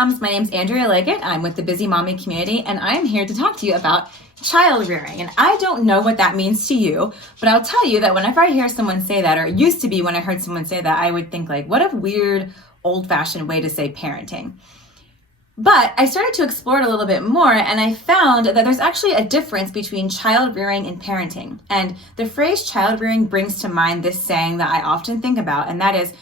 moms. My name's Andrea Leggett. I'm with the Bizzie Mommy community, and I'm here to talk to you about child rearing. And I don't know what that means to you, but I'll tell you that whenever I hear someone say that, or it used to be when I heard someone say that, I would think like, what a weird, old-fashioned way to say parenting. But I started to explore it a little bit more, and I found that there's actually a difference between child rearing and parenting. And the phrase child rearing brings to mind this saying that I often think about, and that is,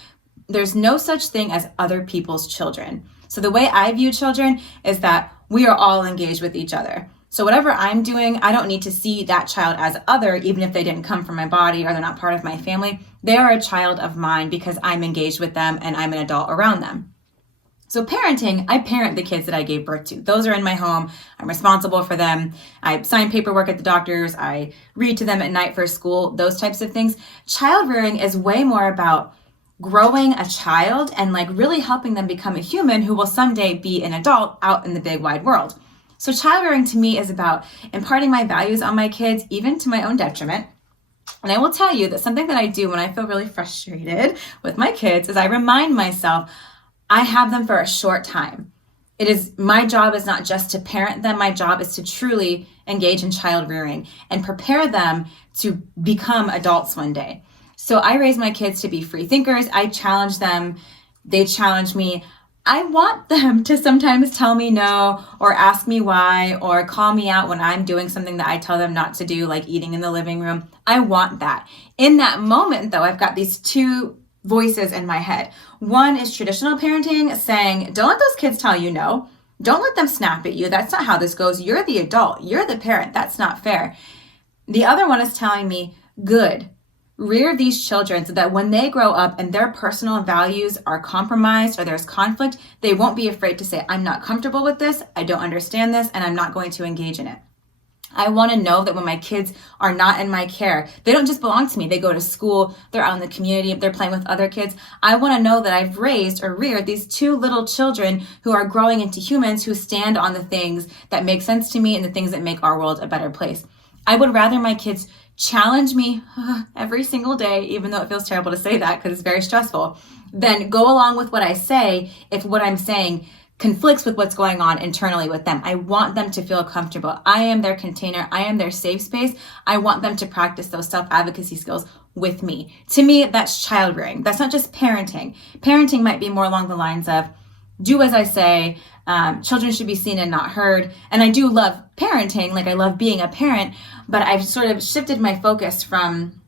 there's no such thing as other people's children. So the way I view children is that we are all engaged with each other. So whatever I'm doing, I don't need to see that child as other, even if they didn't come from my body or they're not part of my family. They are a child of mine because I'm engaged with them and I'm an adult around them. So parenting, I parent the kids that I gave birth to. Those are in my home. I'm responsible for them. I sign paperwork at the doctor's. I read to them at night for school, those types of things. Child rearing is way more about growing a child and like really helping them become a human who will someday be an adult out in the big wide world. So child rearing to me is about imparting my values on my kids, even to my own detriment. And I will tell you that something that I do when I feel really frustrated with my kids is I remind myself I have them for a short time. My job is not just to parent them. My job is to truly engage in child rearing and prepare them to become adults one day. So I raise my kids to be free thinkers. I challenge them. They challenge me. I want them to sometimes tell me no or ask me why or call me out when I'm doing something that I tell them not to do, like eating in the living room. I want that. In that moment, though, I've got these two voices in my head. One is traditional parenting saying, don't let those kids tell you no. Don't let them snap at you. That's not how this goes. You're the adult. You're the parent. That's not fair. The other one is telling me, good. Rear these children so that when they grow up and their personal values are compromised or there's conflict, they won't be afraid to say, I'm not comfortable with this, I don't understand this, and I'm not going to engage in it. I want to know that when my kids are not in my care, they don't just belong to me. They go to school, they're out in the community, they're playing with other kids. I want to know that I've raised or reared these two little children who are growing into humans who stand on the things that make sense to me and the things that make our world a better place. I would rather my kids challenge me every single day, even though it feels terrible to say that because it's very stressful, then go along with what I say if what I'm saying conflicts with what's going on internally with them. I want them to feel comfortable. I am their container. I am their safe space. I want them to practice those self-advocacy skills with me. To me, that's child rearing. That's not just parenting. Parenting might be more along the lines of, do as I say, children should be seen and not heard. And I do love parenting, like I love being a parent, but I've sort of shifted my focus from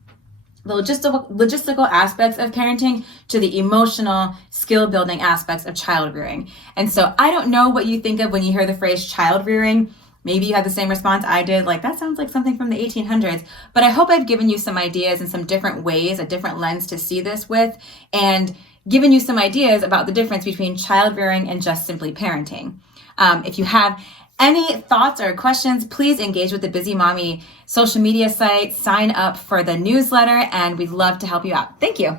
the logistical aspects of parenting to the emotional, skill-building aspects of child rearing. And so I don't know what you think of when you hear the phrase child rearing. Maybe you had the same response I did, like that sounds like something from the 1800s, but I hope I've given you some ideas and some different ways, a different lens to see this with, and given you some ideas about the difference between child rearing and just simply parenting. If you have any thoughts or questions, please engage with the Bizzie Mommy social media site, sign up for the newsletter, and we'd love to help you out. Thank you.